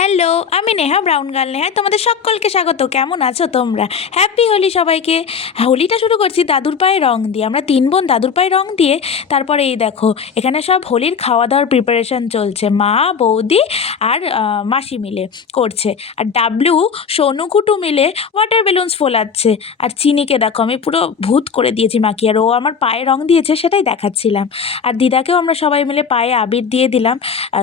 Hello, আমি Neha brown girl নেহায় তোমাদের সকলকে স্বাগত। কেমন আছো তোমরা? হ্যাপি হোলি সবাইকে। হোলিটা শুরু করছি দাদুর পায়ে রং দিয়ে। আমরা 3 বোন দাদুর পায়ে রং দিয়ে তারপরে এই দেখো এখানে সব হোলির খাওয়া দাওয়ার প্রিপারেশন চলছে। মা, বৌদি আর মাসি মিলে করছে। আর ডাবলু, সোনু, কুটু মিলে ওয়াটার বেলুনস ফোলাচ্ছে। আর চিনিকে দেখো আমি পুরো ভূত করে দিয়েছি মাকি, আর ও আমার পায়ে রং দিয়েছে সেটাই দেখাচ্ছিলাম। আর দিদাকেও আমরা সবাই মিলে পায়ে আবির দিয়ে দিলাম।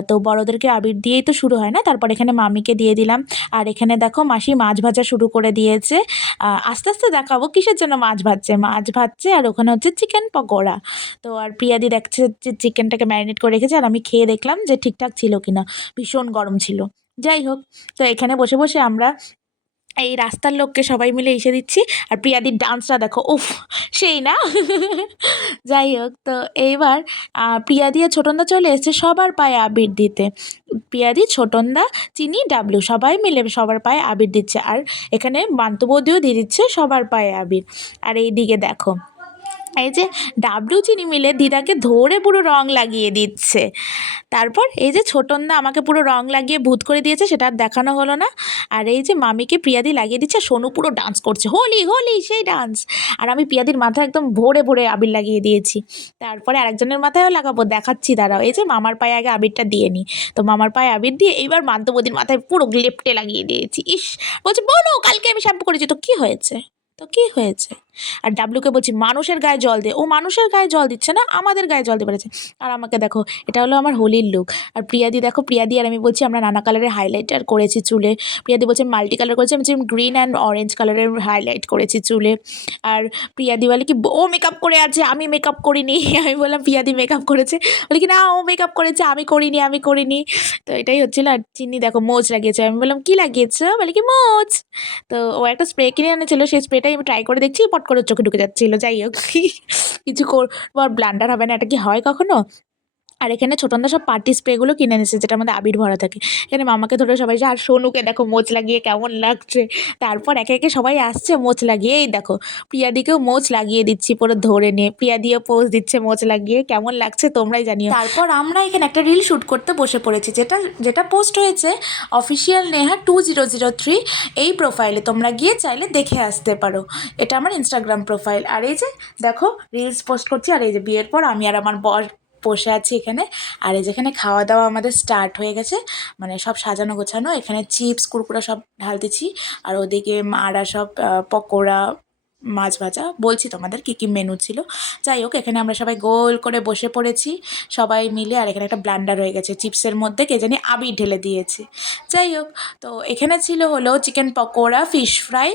তো বড়োদেরকে আবির দিয়েই তো শুরু হয় না, তারপর এখানে মামিকে দিয়ে দিলাম। আর এখানে দেখো মাসি মাছ ভাজা শুরু করে দিয়েছে। আস্তে আস্তে দেখাবো কিসের জন্য মাছ ভাজছে। আর ওখানে হচ্ছে চিকেন পকোড়া। তো আর প্রিয়াদি দেখছে যে চিকেনটাকে ম্যারিনেট করে রেখেছে, আর আমি খেয়ে দেখলাম যে ঠিকঠাক ছিল কিনা। ভীষণ গরম ছিল। যাই হোক, তো এখানে বসে বসে আমরা এই রাস্তার লোককে সবাই মিলে এসে দিচ্ছি। আর প্রিয়াদির ডান্সটা দেখো, উফ, সেই না। যাই হোক, তো এইবার প্রিয়াদি আর ছোটনদা চলে এসেছে সবার পায়ে আবির দিতে। প্রিয়াদি, ছোটনদা, চিনি, ডাবলু সবাই মিলে সবার পায়ে আবির দিচ্ছে। আর এখানে মান্তু বৌদিও দিয়ে দিচ্ছে সবার পায়ে আবির। আর এই দিকে দেখো এই যে ডাবলু, চিনি মিলে দিদাকে ধরে পুরো রং লাগিয়ে দিচ্ছে। তারপর এই যে ছোটনদা আমাকে পুরো রং লাগিয়ে ভূত করে দিয়েছে, সেটা আর দেখানো হলো না। আর এই যে মামিকে প্রিয়াদি লাগিয়ে দিচ্ছে, সোনু পুরো ডান্স করছে, হোলি হোলি সেই ডান্স। আর আমি প্রিয়াদির মাথায় একদম ভরে ভরে আবির লাগিয়ে দিয়েছি। তারপরে আরেকজনের মাথায়ও লাগাবো, দেখাচ্ছি দাঁড়াও। এই যে মামার পায়ে আগে আবিরটা দিয়ে নিই। তো মামার পায়ে আবির দিয়ে এইবার মান্তবদির মাথায় পুরো লেপ্টে লাগিয়ে দিয়েছি। ইস, বলছে বলো কালকে আমি শ্যাম্পু করেছি, তো কি হয়েছে? আর ডাবলুকে বলছি মানুষের গায়ে জল দে, ও মানুষের গায়ে জল দিচ্ছে না, আমাদের গায়ে জল দিয়ে পেরেছে। আর আমাকে দেখো, এটা হলো আমার হোলির লুক। আর প্রিয়াদি দেখো, প্রিয়াদি আর আমি বলছি আমরা নানা কালারের হাইলাইটার করেছি চুলে। প্রিয়াদি বলছে মাল্টি কালার করেছি, আমি গ্রিন অ্যান্ড অরেঞ্জ কালারের হাইলাইট করেছি চুলে। আর প্রিয়াদি বলে কি ও মেকআপ করে আছে, আমি মেকআপ করিনি। আমি বললাম প্রিয়াদি মেকআপ করেছে, বলে কি না ও মেকআপ করেছে, আমি করিনি। তো এটাই হচ্ছিল। আর চিনি দেখো মোচ লাগিয়েছে, আমি বললাম কি লাগিয়েছো, বলে কি মোচ। তো ও একটা স্প্রে কিনে এনেছিল, সেই স্প্রেটাই আমি ট্রাই করে দেখছি, পট করে চোখে ঢুকে যাচ্ছিলো। যাই হোক, কিছু করবার ব্লান্ডার হবে না, এটা কি হয় কখনো? আর এখানে ছোটনদা সব পার্টি স্প্রেগুলো কিনে এনেছে, যেটার মধ্যে আবির ভরা থাকে। এখানে মামাকে ধরে সবাই, আর সোনুকে দেখো মোচ লাগিয়ে কেমন লাগছে। তারপর একে একে সবাই আসছে মোচ লাগিয়ে। এই দেখো প্রিয়াদিকেও মোচ লাগিয়ে দিচ্ছি পুরো ধরে নিয়ে, প্রিয়াদিও পোজ দিচ্ছে মোচ লাগিয়ে। কেমন লাগছে তোমরাই জানিও। তারপর আমরা এখানে একটা রিল শ্যুট করতে বসে পড়েছি, যেটা পোস্ট হয়েছে অফিসিয়াল নেহা 2003 এই প্রোফাইলে। তোমরা গিয়ে চাইলে দেখে আসতে পারো। এটা আমার ইনস্টাগ্রাম প্রোফাইল। আর এই যে দেখো রিলস পোস্ট করছি। আর এই যে বিয়ের পর আমি আর আমার বর বসে আছি এখানে। আর এই যেখানে খাওয়া দাওয়া আমাদের স্টার্ট হয়ে গেছে, মানে সব সাজানো গোছানো। এখানে চিপস কুরকুরা সব ঢালতেছি। আর ওদিকে মারা সব পকোড়া, মাছ ভাজা, বলছি তোমাদের কী কী মেনু ছিল। যাই হোক, এখানে আমরা সবাই গোল করে বসে পড়েছি সবাই মিলে। আর এখানে একটা ব্লান্ডার হয়ে গেছে, চিপসের মধ্যে কে জানি আবির ঢেলে দিয়েছে। যাই হোক, তো এখানে ছিল হলো চিকেন পকোড়া, ফিশ ফ্রাই,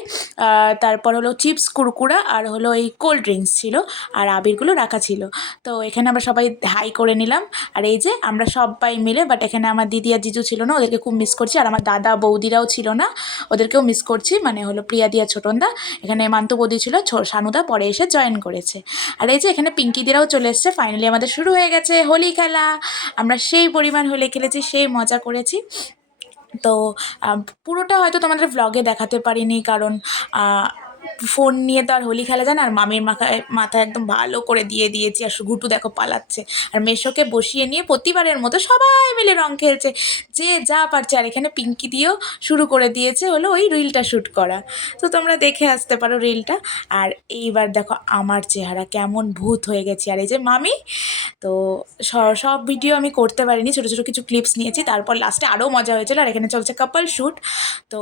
তারপর হলো চিপস কুরকুরা, আর হলো এই কোল্ড ড্রিঙ্কস ছিল। আর আবিরগুলো রাখা ছিল। তো এখানে আমরা সবাই হাই করে নিলাম। আর এই যে আমরা সবাই মিলে, বাট এখানে আমার দিদি আর জিজু ছিল না, ওদেরকে খুব মিস করছি। আর আমার দাদা বৌদিরাও ছিল না, ওদেরকেও মিস করছি, মানে হলো প্রিয়াদি আর ছোটনদা। এখানে মান্তু বৌদি ছিল, শানুদা পরে এসে জয়েন করেছে। আর এই যে এখানে পিঙ্কিদিরাও চলে এসছে। ফাইনালি আমাদের শুরু হয়ে গেছে হোলি খেলা। আমরা সেই পরিমাণ হোলি খেলেছি, সেই মজা করেছি। তো পুরোটা হয়তো তোমাদের ভ্লগে দেখাতে পারিনি, কারণ ফোন নিয়ে তো আর হোলি খেলা যায় না। আর মামির মাথায় একদম ভালো করে দিয়ে দিয়েছি। আর ঘুটু দেখো পালাচ্ছে। আর মেশোকে বসিয়ে নিয়ে প্রতিবারের মতো সবাই মিলে রং খেলছে, যে যা পারছে। আর এখানে পিঙ্কি দিয়েও শুরু করে দিয়েছে হলো ওই রিলটা শ্যুট করা। তো তোমরা দেখে আসতে পারো রিলটা। আর এইবার দেখো আমার চেহারা কেমন ভূত হয়ে গেছি। আর এই যে মামি, তো সব ভিডিও আমি করতে পারিনি, ছোটো ছোটো কিছু ক্লিপস নিয়েছি। তারপর লাস্টে আরও মজা হয়েছিল। আর এখানে চলছে কাপল শ্যুট। তো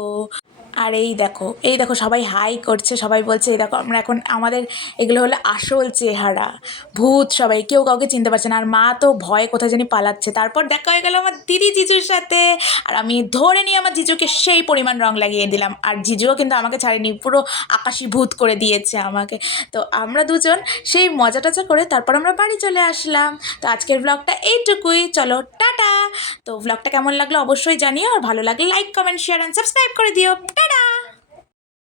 আর এই দেখো সবাই হাই করছে, সবাই বলছে এই দেখো আমরা এখন, আমাদের এগুলো হলো আসল চেহারা, ভূত। সবাই কেউ কাউকে চিনতে পারছে না। আর মা তো ভয়ে কোথায় জানি পালাচ্ছে। তারপর দেখা হয়ে গেল আমার দিদি জিজুর সাথে। আর আমি ধরে নিয়ে আমার জিজুকে সেই পরিমাণ রং লাগিয়ে দিলাম। আর জিজুও কিন্তু আমাকে ছাড়েনি, পুরো আকাশি ভূত করে দিয়েছে আমাকে। তো আমরা দুজন সেই মজা টজা করে তারপর আমরা বাড়ি চলে আসলাম। তো আজকের ব্লগটা এইটুকুই, চলো টাটা। তো ব্লগটা কেমন লাগলো অবশ্যই জানিও, আর ভালো লাগলে like comment share and subscribe করে দিও। টাটা।